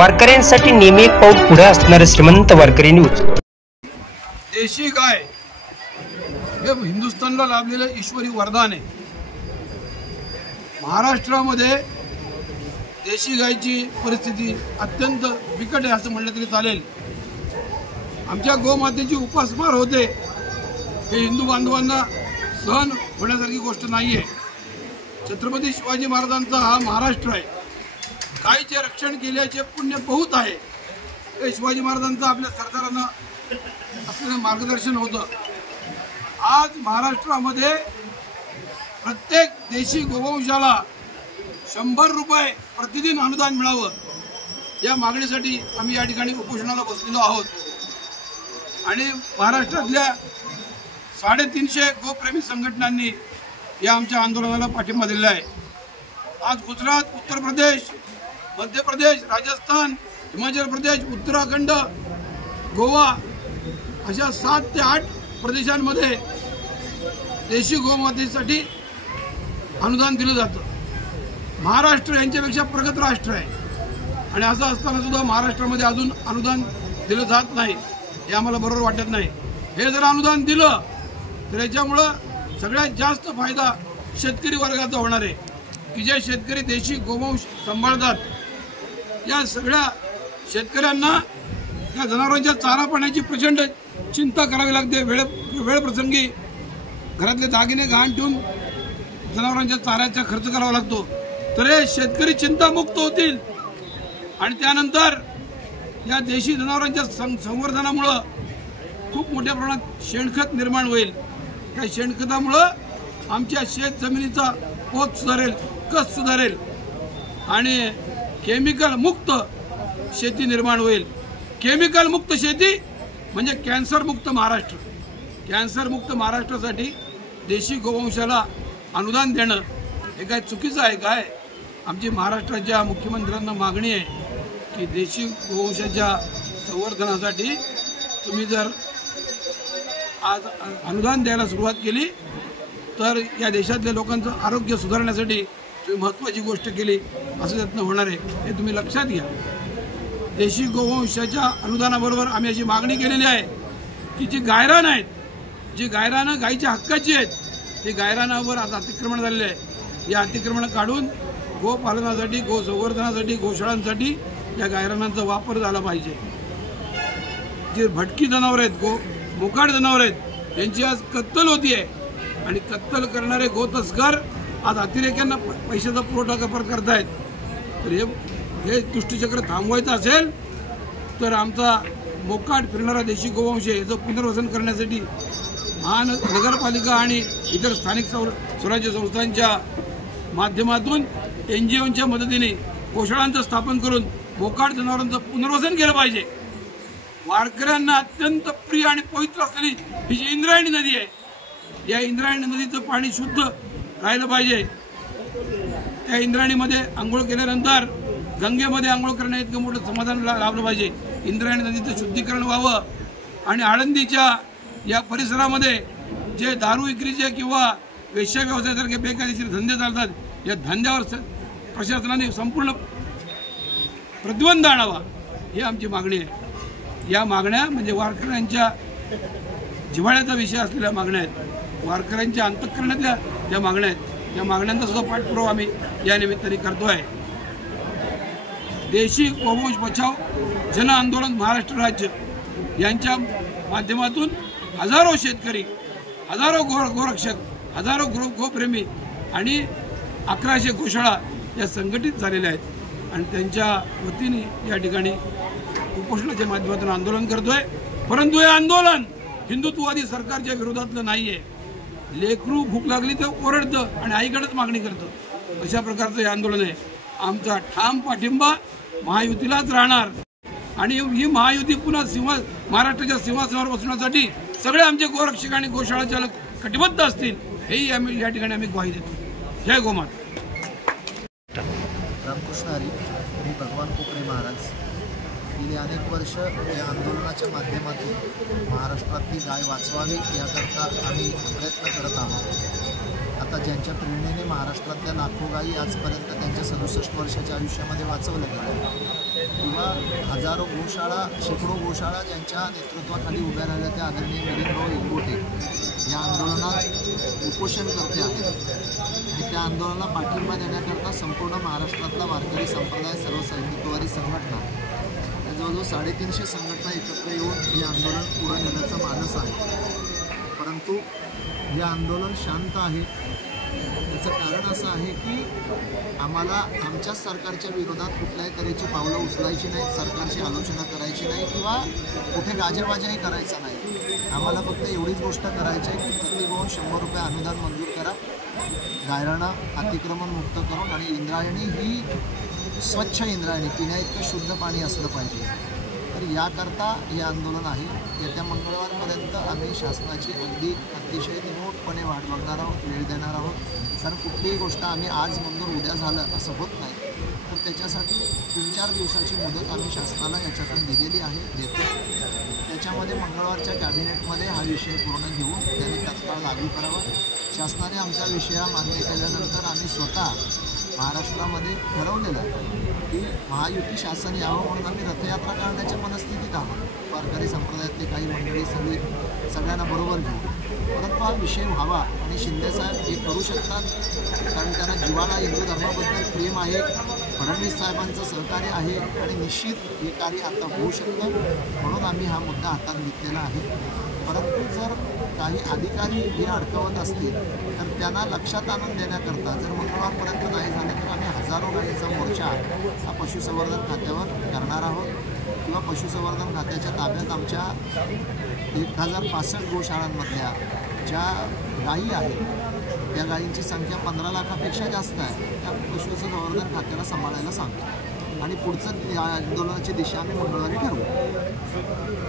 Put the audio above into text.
वारकऱ्यांसाठी नेहमी एक पाऊल पुढे असणारे श्रीमंत वारकरी न्यूज। देशी गाय हे हिंदुस्थानला लाभलेलं ईश्वरी वरदान आहे। महाराष्ट्रामध्ये देशी गायची परिस्थिती अत्यंत बिकट आहे असं म्हणलं तरी चालेल। आमच्या गोमातेची उपासमार होते हे हिंदू बांधवांना सहन होण्यासारखी गोष्ट नाही आहे। छत्रपती शिवाजी महाराजांचा हा महाराष्ट्र आहे। गायीचे रक्षण केल्याचे पुण्य बहुत आहे। हे शिवाजी महाराजांचं आपल्या सरदारांना असलेलं मार्गदर्शन होतं। आज महाराष्ट्रामध्ये प्रत्येक देशी गोवंशाला 100 रुपये प्रतिदिन अनुदान मिळावं या मागणीसाठी आम्ही या ठिकाणी उपोषणाला बसलेलो आहोत। आणि महाराष्ट्रातल्या 350 गोप्रेमी संघटनांनी या आमच्या आंदोलनाला पाठिंबा दिला आहे। आज गुजरात, उत्तर प्रदेश, मध्य प्रदेश, राजस्थान, हिमाचल प्रदेश, उत्तराखंड, गोवा अशा 7 ते 8 प्रदेशांमध्ये देशी गोमातेसाठी अनुदान दिलं जातं। महाराष्ट्र यांच्यापेक्षा प्रगत राष्ट्र आहे आणि असं असताना सुद्धा महाराष्ट्रामध्ये अजून अनुदान दिलं जात नाही हे आम्हाला बरोबर वाटत नाही। हे जर अनुदान दिलं तर याच्यामुळं सगळ्यात जास्त फायदा शेतकरी वर्गाचा होणार आहे की जे शेतकरी देशी गोवंश सांभाळतात। या सगळ्या शेतकऱ्यांना त्या जनावरांच्या चारा पाण्याची प्रचंड चिंता करावी लागते। वेळ प्रसंगी घरातले दागिने गहाण ठेवून जनावरांच्या चाऱ्याचा खर्च करावा लागतो। तर हे शेतकरी चिंतामुक्त होतील आणि त्यानंतर या देशी जनावरांच्या संवर्धनामुळं खूप मोठ्या प्रमाणात शेणखत निर्माण होईल। त्या शेणखतामुळं आमच्या शेत जमिनीचा पोत सुधारेल, कस सुधारेल आणि केमिकल मुक्त शेती निर्माण होईल। केमिकल मुक्त शेती म्हणजे कॅन्सर मुक्त महाराष्ट्र। कॅन्सर मुक्त महाराष्ट्रासाठी देशी गोवंशाला अनुदान देणं हे काय चुकीचं आहे काय? आमची महाराष्ट्राच्या मुख्यमंत्र्यांना मागणी आहे की देशी गोवंशाच्या संवर्धनासाठी तुम्ही जर आज अनुदान द्यायला सुरुवात केली तर या देशातल्या लोकांचं आरोग्य सुधारण्यासाठी तुम्ही महत्त्वाची गोष्ट केली असं त्यातनं होणार आहे हे तुम्ही लक्षात घ्या। देशी गोवंशाच्या अनुदानाबरोबर आम्ही अशी मागणी केलेली आहे की जी गायरान आहेत, जी गायरानं गायीच्या हक्काची आहेत, ती गायरानावर आज अतिक्रमण झालेलं आहे। या अतिक्रमण काढून गोपालनासाठी, गो संवर्धनासाठी, गोशाळांसाठी या गायरानांचा वापर झाला पाहिजे। जे भटकी जनावर आहेत, मोकाट जनावर आहेत, यांची आज कत्तल होती आहे आणि कत्तल करणारे गोतस्कर आज अतिरेक्यांना पैशाचा पुरवठा करतायत। तर हे दुष्टचक्र थांबवायचं असेल तर आमचा मोकाट फिरणारा देशी गोवंश याचं पुनर्वसन करण्यासाठी नगरपालिका आणि इतर स्थानिक स्वराज्य संस्थांच्या माध्यमातून NGOच्या मदतीने गोशाळांचं स्थापन करून मोकाट जनावरांचं पुनर्वसन केलं पाहिजे। वारकऱ्यांना अत्यंत प्रिय आणि पवित्र असलेली ही जी इंद्रायणी नदी आहे, या इंद्रायणी नदीचं पाणी शुद्ध राहिलं पाहिजे। त्या इंद्रायणीमध्ये आंघोळ केल्यानंतर गंगेमध्ये आंघोळ करण्या इतकं मोठं समाधान लाभलं पाहिजे। इंद्रायणी नदीचं शुद्धीकरण व्हावं आणि आळंदीच्या या परिसरामध्ये जे दारू विक्रीचे किंवा वेश्या व्यवसायासारखे बेकायदेशीर धंदे चालतात या धंद्यावर प्रशासनाने संपूर्ण प्रतिबंध आणावा ही आमची मागणी आहे। या मागण्या म्हणजे वारकऱ्यांच्या जिव्हाळ्याचा विषय असलेल्या मागण्या आहेत, वारकऱ्यांच्या अंतःकरणातल्या ज्या मागण्या आहेत त्या मागण्यांचा सुद्धा पाठपुरावा आम्ही या निमित्ताने करतोय। देशी गोवंश बचाव जन आंदोलन महाराष्ट्र राज्य यांच्या माध्यमातून हजारो शेतकरी, हजारो गोरक्षक, हजारो गोप्रेमी आणि 1100 गोशाळा या संघटित झालेल्या आहेत आणि त्यांच्या वतीने या ठिकाणी उपोषणाच्या माध्यमातून आंदोलन करतोय। परंतु हे आंदोलन हिंदुत्ववादी सरकारच्या विरोधातलं नाहीये। लेकरू भूक लागली तर ओरडतं आणि आईकडेच मागणी करतं, अशा प्रकारचं हे आंदोलन आहे। आमचा ठाम पाठिंबा महायुतीलाच राहणार आणि ही महायुती पुन्हा महाराष्ट्राच्या सिंहासनावर बसवण्यासाठी सगळे आमचे गोरक्षक आणि गोशाळा चालक कटिबद्ध असतील हेही आम्ही या ठिकाणी आम्ही ग्वाही देतो। जय गोमाता। रामकृष्ण हरी। मी भगवान कोकणे महाराज गेली अनेक वर्ष या आंदोलनाच्या माध्यमातून महाराष्ट्रातली गाय वाचवावी याकरता आम्ही प्रयत्न करत आहोत। आता ज्यांच्या प्रेरणेने महाराष्ट्रातल्या लाखो गायी आजपर्यंत त्यांच्या 67 वर्षाच्या आयुष्यामध्ये वाचवल्या गेल्या, किंवा हजारो गोशाळा, शेकडो गोशाळा ज्यांच्या नेतृत्वाखाली उभ्या राहिल्या त्या आदरणीय मिलिंदभाऊ इंगोटे या आंदोलनात उपोषणकर्ते आहेत. आणि त्या आंदोलनाला पाठिंबा देण्याकरता संपूर्ण महाराष्ट्रातला वारकरी संप्रदाय, सर्व सैनिकवादी संघटना, जवळजवळ 350 संघटना एकत्र येऊन हे आंदोलन पुढे नेण्याचा मानस आहे. परंतु हे आंदोलन शांत आहे. त्याचं कारण असं आहे की आम्हाला आमच्याच सरकारच्या विरोधात कुठल्याही तऱ्हेची पावलं उचलायची नाहीत, सरकारची आलोचना करायची नाही किंवा कुठे गाजेबाजाही करायचा नाही. आम्हाला फक्त एवढीच गोष्ट करायची आहे की प्रतिभवन 100 रुपये अनुदान मंजूर करा, गायरानं अतिक्रमण मुक्त करून, आणि इंद्रायणी ही स्वच्छ इंद्रायणी, पिण्याइतकं शुद्ध पाणी असलं पाहिजे. तर याकरता हे आंदोलन आहे. येत्या मंगळवारपर्यंत आम्ही शासनाची अतिशय निमूटपणे वाट बघणार आहोत, वेळ देणार आहोत. कारण कुठलीही गोष्ट आम्ही आज मंजूर उद्या झालं असं होत नाही. तर त्याच्यासाठी 3-4 दिवसाची मुदत आम्ही शासनाला याच्यातून दिलेली आहे, देतो. त्याच्यामध्ये मंगळवारच्या कॅबिनेटमध्ये हा विषय पूर्ण घेऊन त्यांनी तत्काळ लागू करावा. शासनाने आमचा विषय मान्य केल्यानंतर आम्ही स्वतः महाराष्ट्रामध्ये ठरवलेलं आहे की महायुती शासन यावं म्हणून आम्ही रथयात्रा काढण्याच्या मनस्थितीत आहोत. वारकरी संप्रदायातले काही मंडळी सगळ्यांना बरोबर घेऊ. परंतु हा विषय व्हावा आणि शिंदेसाहेब हे करू शकतात, कारण त्यांना जिव्हाळा हिंदू धर्माबद्दल प्रेम आहे, फडणवीस साहेबांचं सहकार्य आहे आणि निश्चित हे कार्य आता होऊ शकतं. म्हणून आम्ही हा मुद्दा हातात घेतलेला आहे. परंतु जर काही अधिकारी हे अडकवत असतील तर त्यांना लक्षात आणून देण्याकरता जर मंगळवारपर्यंत नाही झालं तर आम्ही हजारो गाडीचा मोर्चा हा पशुसंवर्धन खात्यावर करणार आहोत, किंवा पशुसंवर्धन खात्याच्या ताब्यात आमच्या 1065 गोशाळांमधल्या ज्या गायी आहेत त्या गायींची संख्या 15 लाखापेक्षा जास्त आहे, त्या पशुसंवर्धन खात्याला सांभाळायला सांगतो. आणि पुढचं या आंदोलनाची दिशा आम्ही मंगळवारी ठरवू.